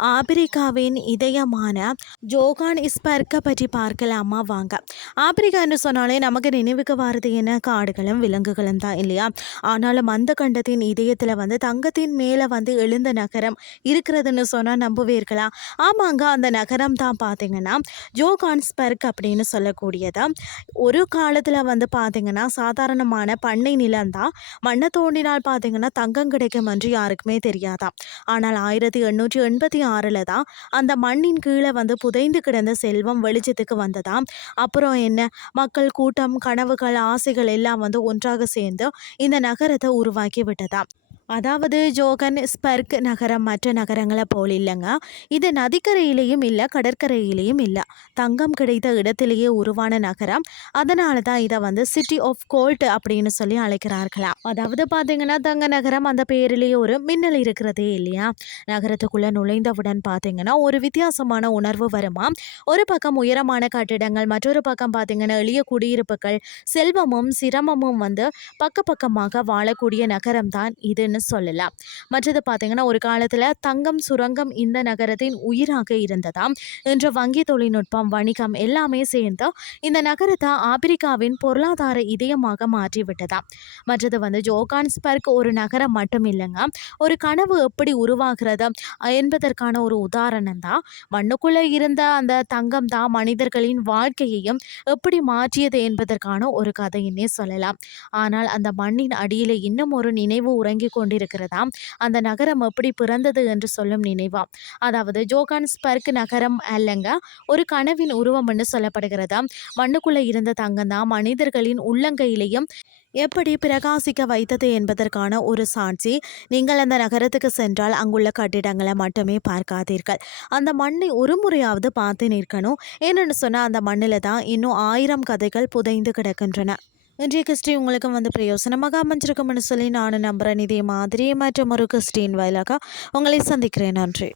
ஆப்பிரிக்காவின் இதயமான ஜோகானிஸ்பர்க்கை பற்றி பார்க்கலாமா வாங்க. ஆப்பிரிக்கான்னு சொன்னாலே நமக்கு நினைவுக்கு வாரது என்ன, காடுகளும் விலங்குகளும் தான் இல்லையா. ஆனாலும் அந்த கண்டத்தின் இதயத்தில் தங்கத்தின் மேலே எழுந்த நகரம் இருக்கிறதுன்னு சொன்னால் நம்புவீர்களா? ஆமாங்க, அந்த நகரம் தான் பார்த்தீங்கன்னா ஜோகான்ஸ்பர்க் அப்படின்னு சொல்லக்கூடியது. ஒரு காலத்தில் பார்த்தீங்கன்னா சாதாரணமான பண்ணை நிலம் தான். மண்ணை தோண்டினால் பார்த்தீங்கன்னா தங்கம் கிடைக்கும் என்று யாருக்குமே தெரியாதாம். ஆனால் 1886 தான் அந்த மண்ணின் கீழே புதைந்து கிடந்த செல்வம் வெளிச்சத்துக்கு வந்ததாம். அப்புறம் என்ன, மக்கள் கூட்டம், கனவுகள், ஆசைகள் எல்லாம் ஒன்றாக சேர்ந்து இந்த நகரத்தை உருவாக்கி விட்டதாம். அதாவது ஜோகன்ஸ்பர்க் நகரம் மற்ற நகரங்களை போல் இல்லைங்க. இது நதிக்கரையிலையும் இல்லை, கடற்கரையிலையும் இல்லை, தங்கம் கிடைத்த இடத்திலேயே உருவான நகரம். அதனால தான் இதை சிட்டி ஆஃப் கோல்ட் அப்படின்னு சொல்லி அழைக்கிறார்களாம். அதாவது பார்த்தீங்கன்னா தங்க நகரம் அந்த பேரிலேயே ஒரு மின்னல் இருக்கிறதே இல்லையா. நகரத்துக்குள்ளே நுழைந்தவுடன் பார்த்தீங்கன்னா ஒரு வித்தியாசமான உணர்வு வருமா. ஒரு பக்கம் உயரமான கட்டிடங்கள், மற்றொரு பக்கம் பார்த்தீங்கன்னா எளிய குடியிருப்புகள், செல்வமும் சிரமமும் பக்கமாக வாழக்கூடிய நகரம் தான் இதுன்னு சொல்லலாம். மற்றது பார்த்தீங்கன்னா ஒரு காலத்தில் தங்கம் சுரங்கம் இந்த நகரத்தின் உயிராக இருந்ததாம். இன்று வங்கி தொழில்நுட்பம், வணிகம் எல்லாமே சேர்ந்து இந்த நகரத்தை ஆப்பிரிக்காவின் பொருளாதார இதயமாக மாற்றிவிட்டதாம். மற்றது ஜோகான்ஸ்பர்க் ஒரு நகரம் மட்டும் இல்லைங்க, ஒரு கனவு எப்படி உருவாகிறது என்பதற்கான ஒரு உதாரணம் தான். மண்ணுக்குள்ளே இருந்த அந்த தங்கம் தான் மனிதர்களின் வாழ்க்கையையும் எப்படி மாற்றியது என்பதற்கான ஒரு கதையினே சொல்லலாம். ஆனால் அந்த மண்ணின் அடியில் இன்னும் ஒரு நினைவு உறங்கி கொண்டிருக்கிறதாம். அந்த நகரம் எப்படி பிறந்தது என்று சொல்லும் நினைவாம். அதாவது ஜோகான்ஸ்பர்க் நகரம் அல்லங்க, ஒரு கனவின் உருவம் என்று சொல்லப்படுகிறதாம். மண்ணுக்குள்ளே இருந்த தங்கம் தான் மனிதர்களின் உள்ளங்கையிலையும் எப்படி பிரகாசிக்க வைத்தது என்பதற்கான ஒரு சாட்சி. நீங்கள் அந்த நகரத்துக்கு சென்றால் அங்குள்ள கட்டிடங்களை மட்டுமே பார்க்காதீர்கள், அந்த மண்ணை ஒரு முறையாவது பார்த்து நிற்கணும். ஏன்னு சொன்னால் அந்த மண்ணில் தான் இன்னும் 1000 கதைகள் புதைந்து கிடக்கின்றன. இன்றைய கிறிஸ்டி உங்களுக்கு பிரயோசனமாக அமைஞ்சிருக்கும்னு சொல்லி நான் நம்புகிறேன். இதே மாதிரி மற்றும் ஒரு கிறிஸ்டின் வாயிலாக உங்களை சந்திக்கிறேன். நன்றி.